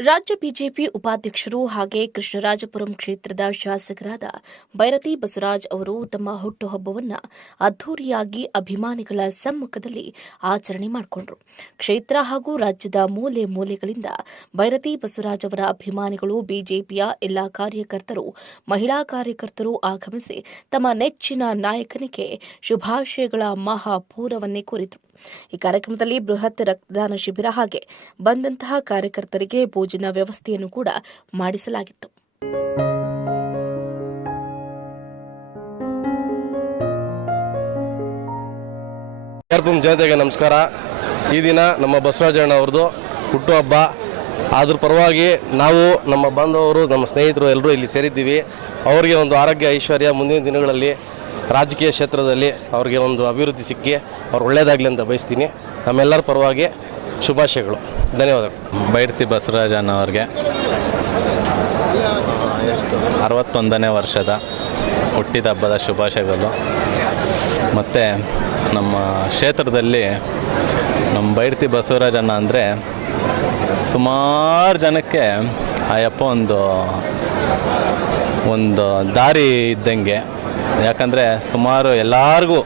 ರಾಜ್ಯ ಬಿಜೆಪಿ ಉಪಾಧ್ಯಕ್ಷರು ಹಾಗೆ ಕೃಷ್ಣರಾಜಪುರಂ ಕ್ಷೇತ್ರದ ಶಾಸಕರಾದ ಬೈರತಿ ಬಸವರಾಜ್ ಅವರು ತಮ್ಮ ಹುಟ್ಟುಹಬ್ಬವನ್ನು ಅದ್ದೂರಿಯಾಗಿ ಅಭಿಮಾನಿಗಳ ಸಮ್ಮುಖದಲ್ಲಿ ಆಚರಣೆ ಮಾಡಿಕೊಂಡರು. ಕ್ಷೇತ್ರ ಹಾಗೂ ರಾಜ್ಯದ ಮೂಲೆ ಮೂಲೆಗಳಿಂದ ಬೈರತಿ ಬಸವರಾಜ್ ಅವರ ಅಭಿಮಾನಿಗಳು ಬಿಜೆಪಿಯ ಎಲ್ಲಾ ಕಾರ್ಯಕರ್ತರು, ಮಹಿಳಾ ಕಾರ್ಯಕರ್ತರು ಆಗಮಿಸಿ ತಮ್ಮ ನೆಚ್ಚಿನ ನಾಯಕನಿಗೆ ಶುಭಾಶಯಗಳ ಮಹಾಪೂರವನ್ನೇ ಕೋರಿದರು. ಈ ಕಾರ್ಯಕ್ರಮದಲ್ಲಿ ಬೃಹತ್ ರಕ್ತದಾನ ಶಿಬಿರ ಹಾಗೆ ಬಂದಂತಹ ಕಾರ್ಯಕರ್ತರಿಗೆ ಭೋಜನ ವ್ಯವಸ್ಥೆಯನ್ನು ಕೂಡ ಮಾಡಿಸಲಾಗಿತ್ತು. ಜನತೆಗೆ ನಮಸ್ಕಾರ. ಈ ದಿನ ನಮ್ಮ ಬಸವರಾಜಣ್ಣ ಅವ್ರದ್ದು ಹುಟ್ಟುಹಬ್ಬ ಅದ್ರ ಪರವಾಗಿ ನಾವು ನಮ್ಮ ಬಾಂಧವರು, ನಮ್ಮ ಸ್ನೇಹಿತರು ಎಲ್ಲರೂ ಇಲ್ಲಿ ಸೇರಿದ್ದೀವಿ. ಅವರಿಗೆ ಒಂದು ಆರೋಗ್ಯ ಐಶ್ವರ್ಯ ಮುಂದಿನ ದಿನಗಳಲ್ಲಿ ರಾಜಕೀಯ ಕ್ಷೇತ್ರದಲ್ಲಿ ಅವ್ರಿಗೆ ಒಂದು ಅಭಿವೃದ್ಧಿ ಸಿಕ್ಕಿ ಅವ್ರು ಒಳ್ಳೆಯದಾಗಲಿ ಅಂತ ಬಯಸ್ತೀನಿ. ನಮ್ಮೆಲ್ಲರ ಪರವಾಗಿ ಶುಭಾಶಯಗಳು. ಧನ್ಯವಾದಗಳು. ಬೈರ್ತಿ ಬಸವರಾಜನ್ ಅವ್ರಿಗೆ ಅರವತ್ತೊಂದನೇ ವರ್ಷದ ಹುಟ್ಟಿದ ಹಬ್ಬದ ಶುಭಾಶಯಗಳು. ಮತ್ತು ನಮ್ಮ ಕ್ಷೇತ್ರದಲ್ಲಿ ನಮ್ಮ ಬೈರ್ತಿ ಬಸವರಾಜಣ್ಣ ಅಂದರೆ ಸುಮಾರು ಜನಕ್ಕೆ ಆ ಯಪ್ಪ ಒಂದು ಒಂದು ದಾರಿ ಇದ್ದಂಗೆ ಯಾಕಂದರೆ ಸುಮಾರು ಎಲ್ಲರಿಗೂ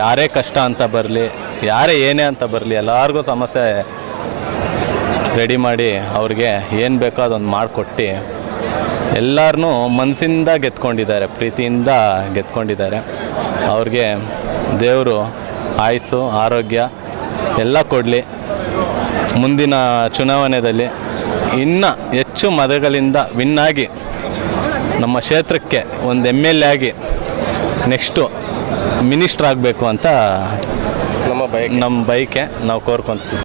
ಯಾರೇ ಕಷ್ಟ ಅಂತ ಬರಲಿ, ಯಾರೇ ಏನೇ ಅಂತ ಬರಲಿ, ಎಲ್ಲರಿಗೂ ಸಮಸ್ಯೆ ರೆಡಿ ಮಾಡಿ ಅವ್ರಿಗೆ ಏನು ಬೇಕೋ ಅದೊಂದು ಮಾಡಿಕೊಟ್ಟು ಎಲ್ಲರನ್ನೂ ಮನಸ್ಸಿಂದ ಗೆದ್ಕೊಂಡಿದ್ದಾರೆ ಪ್ರೀತಿಯಿಂದ ಗೆದ್ಕೊಂಡಿದ್ದಾರೆ ಅವ್ರಿಗೆ ದೇವರು ಆಯುಸ್ಸು, ಆರೋಗ್ಯ ಎಲ್ಲ ಕೊಡಲಿ. ಮುಂದಿನ ಚುನಾವಣೆಯಲ್ಲಿ ಇನ್ನೂ ಹೆಚ್ಚು ಮತಗಳಿಂದ ವಿನ್ನಾಗಿ ನಮ್ಮ ಕ್ಷೇತ್ರಕ್ಕೆ ಒಂದು ಎಂ ಎಲ್ ಎ ಆಗಿ ನೆಕ್ಸ್ಟು ಮಿನಿಸ್ಟ್ರ್ ಆಗಬೇಕು ಅಂತ ನಮ್ಮ ಬೈಕ್ ನಮ್ಮ ಬೈಕೆ ನಾವು ಕೋರ್ಕೊಂತೀವಿ.